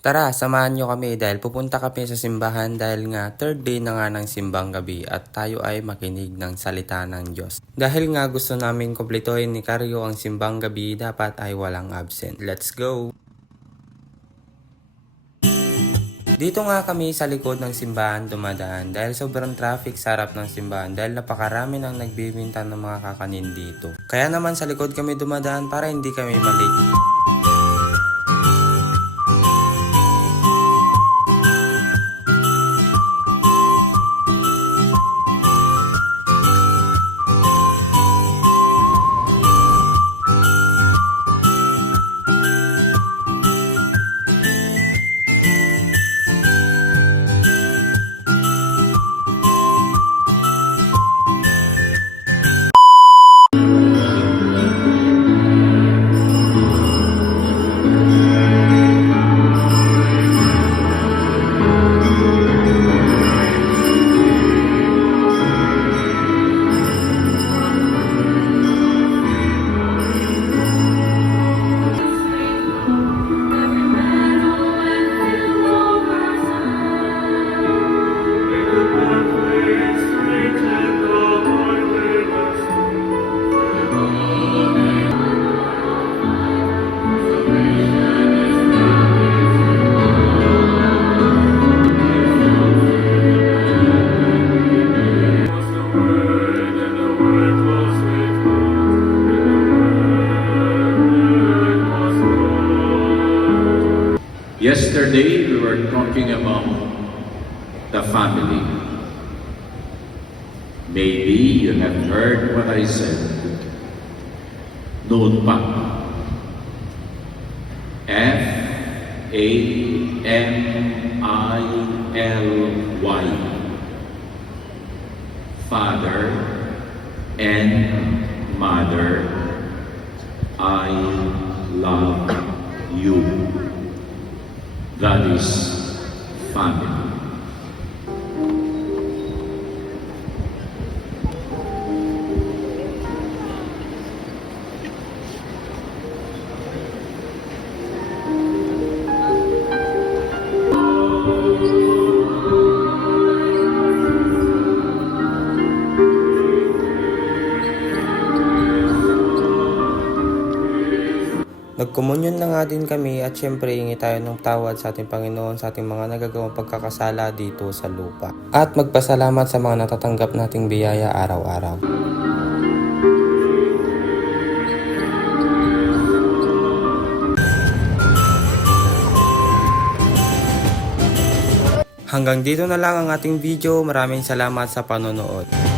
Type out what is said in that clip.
Tara, samahan nyo kami dahil pupunta kami sa simbahan dahil nga third day na nga ng simbang gabi at tayo ay makinig ng salita ng Diyos. Dahil nga gusto namin kumpletuhin ni Karyo ang simbang gabi, dapat ay walang absent. Let's go! Dito nga kami sa likod ng simbahan dumadaan dahil sobrang traffic sa harap ng simbahan dahil napakarami nang nagbibinta ng mga kakanin dito. Kaya naman sa likod kami dumadaan para hindi kami malate. Yesterday, we were talking about the family. Maybe you have heard what I said. Noon pa. F-A-M-I-L-Y. Father and Mother, I love you. That is family. Nagkomunyon na nga din kami at syempre hingi tayo ng tawad sa ating Panginoon sa ating mga nagagawang pagkakasala dito sa lupa. At magpasalamat sa mga natatanggap nating biyaya araw-araw. Hanggang dito na lang ang ating video. Maraming salamat sa panonood.